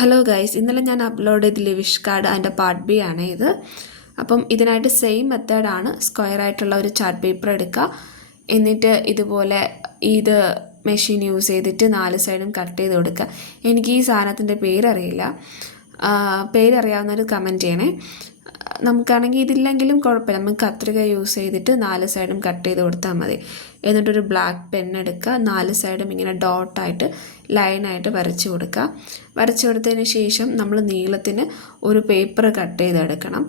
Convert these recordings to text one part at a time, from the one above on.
Hello guys, ഇന്നലെ ഞാൻ upload ചെയ്തില്ലേ വിഷ് കാർഡ്, അതിൻ്റെ പാർട്ട് ബി ആണ് ഇത്. അപ്പം ഇതിനായിട്ട് സെയിം മെത്തേഡാണ്. സ്ക്വയർ ആയിട്ടുള്ള ഒരു ചാർട്ട് പേപ്പർ എടുക്കുക, എന്നിട്ട് ഇതുപോലെ ഇത് മെഷീൻ യൂസ് ചെയ്തിട്ട് 4 സൈഡും കട്ട് ചെയ്ത് കൊടുക്കുക. എനിക്ക് ഈ സാധനത്തിൻ്റെ പേരറിയില്ല, പേരറിയാവുന്നവർ കമൻറ്റ് ചെയ്യണേ. നമുക്കാണെങ്കിൽ ഇതില്ലെങ്കിലും കുഴപ്പമില്ല, നമുക്ക് കത്രിക യൂസ് ചെയ്തിട്ട് 4 സൈഡും കട്ട് ചെയ്ത് കൊടുത്താൽ മതി. എന്നിട്ടൊരു ബ്ലാക്ക് പെൻ എടുക്കുക, 4 സൈഡും ഇങ്ങനെ ഡോട്ടായിട്ട് ലൈനായിട്ട് വരച്ച് കൊടുക്കുക. വരച്ച് കൊടുത്തതിന് ശേഷം നമ്മൾ നീളത്തിന് ഒരു പേപ്പർ കട്ട് ചെയ്തെടുക്കണം.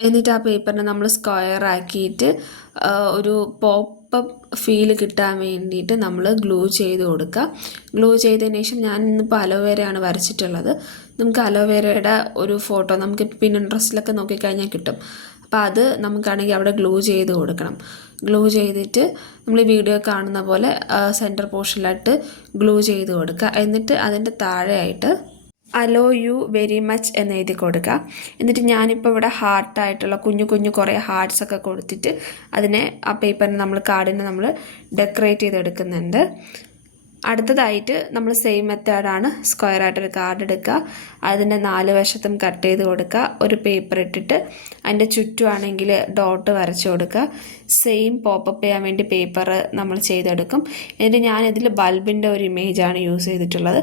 എന്നിട്ട് ആ പേപ്പറിനെ നമ്മൾ സ്ക്വയർ ആക്കിയിട്ട് ഒരു പോപ്പ് ഫീല് കിട്ടാൻ വേണ്ടിയിട്ട് നമ്മൾ ഗ്ലൂ ചെയ്ത് കൊടുക്കുക. ഗ്ലൂ ചെയ്തതിന് ശേഷം ഞാൻ ഇന്നിപ്പോൾ അലോവേരയാണ് വരച്ചിട്ടുള്ളത്. നമുക്ക് അലോവേരയുടെ ഒരു ഫോട്ടോ നമുക്ക് പിൻട്രസ്റ്റിലൊക്കെ നോക്കിക്കഴിഞ്ഞാൽ കിട്ടും. അപ്പോൾ അത് നമുക്കാണെങ്കിൽ അവിടെ ഗ്ലൂ ചെയ്ത് കൊടുക്കണം. ഗ്ലൂ ചെയ്തിട്ട് നമ്മൾ ഈ വീഡിയോ കാണുന്ന പോലെ സെൻറ്റർ പോർഷനിലായിട്ട് ഗ്ലൂ ചെയ്ത് കൊടുക്കുക. എന്നിട്ട് അതിൻ്റെ താഴെയായിട്ട് അലോ യു വെരി മച്ച് എന്ന് എഴുതി കൊടുക്കുക. എന്നിട്ട് ഞാനിപ്പോൾ ഇവിടെ ഹാർട്ടായിട്ടുള്ള കുഞ്ഞു കുഞ്ഞു കുറേ ഹാർട്ട്സൊക്കെ കൊടുത്തിട്ട് അതിനെ ആ പേപ്പറിന് നമ്മൾ കാർഡിനെ നമ്മൾ ഡെക്കറേറ്റ് ചെയ്തെടുക്കുന്നുണ്ട്. അടുത്തതായിട്ട് നമ്മൾ സെയിം മെത്തേഡാണ്. സ്ക്വയർ ആയിട്ടൊരു കാർഡ് എടുക്കുക, അതിൻ്റെ 4 വശത്തും കട്ട് ചെയ്ത് കൊടുക്കുക. ഒരു പേപ്പർ ഇട്ടിട്ട് അതിൻ്റെ ചുറ്റുമാണെങ്കിൽ ഡോട്ട് വരച്ച് കൊടുക്കുക. സെയിം പോപ്പപ്പ് ചെയ്യാൻ വേണ്ടി പേപ്പർ നമ്മൾ ചെയ്തെടുക്കും. എന്നിട്ട് ഞാനിതിൽ ബൾബിൻ്റെ ഒരു ഇമേജാണ് യൂസ് ചെയ്തിട്ടുള്ളത്.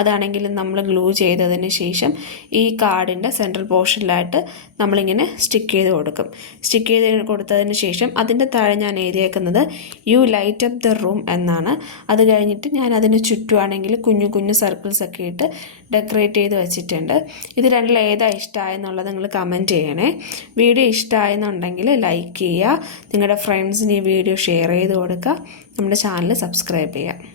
അതാണെങ്കിൽ നമ്മൾ ഗ്ലൂ ചെയ്തതിന് ശേഷം ഈ കാർഡിൻ്റെ സെൻട്രൽ പോർഷനിലായിട്ട് നമ്മളിങ്ങനെ സ്റ്റിക്ക് ചെയ്ത് കൊടുക്കും. സ്റ്റിക്ക് ചെയ്ത് കൊടുത്തതിന് ശേഷം അതിൻ്റെ താഴെ ഞാൻ എഴുതിയേക്കുന്നത് you light up the room എന്നാണ്. അത് കഴിഞ്ഞിട്ട് ഞാൻ അതിന് ചുറ്റുമാണെങ്കിൽ കുഞ്ഞു കുഞ്ഞു സർക്കിൾസൊക്കെ ഇട്ട് ഡെക്കറേറ്റ് ചെയ്ത് വെച്ചിട്ടുണ്ട്. ഇത് രണ്ടിൽ ഏതാ ഇഷ്ടമായെന്നുള്ളത് നിങ്ങൾ കമൻറ്റ് ചെയ്യണേ. വീഡിയോ ഇഷ്ടമായെന്നുണ്ടെങ്കിൽ ലൈക്ക് ചെയ്യുക, നിങ്ങളുടെ ഫ്രണ്ട്സിന് ഈ വീഡിയോ ഷെയർ ചെയ്ത് കൊടുക്കുക, നമ്മുടെ ചാനൽ സബ്സ്ക്രൈബ് ചെയ്യുക.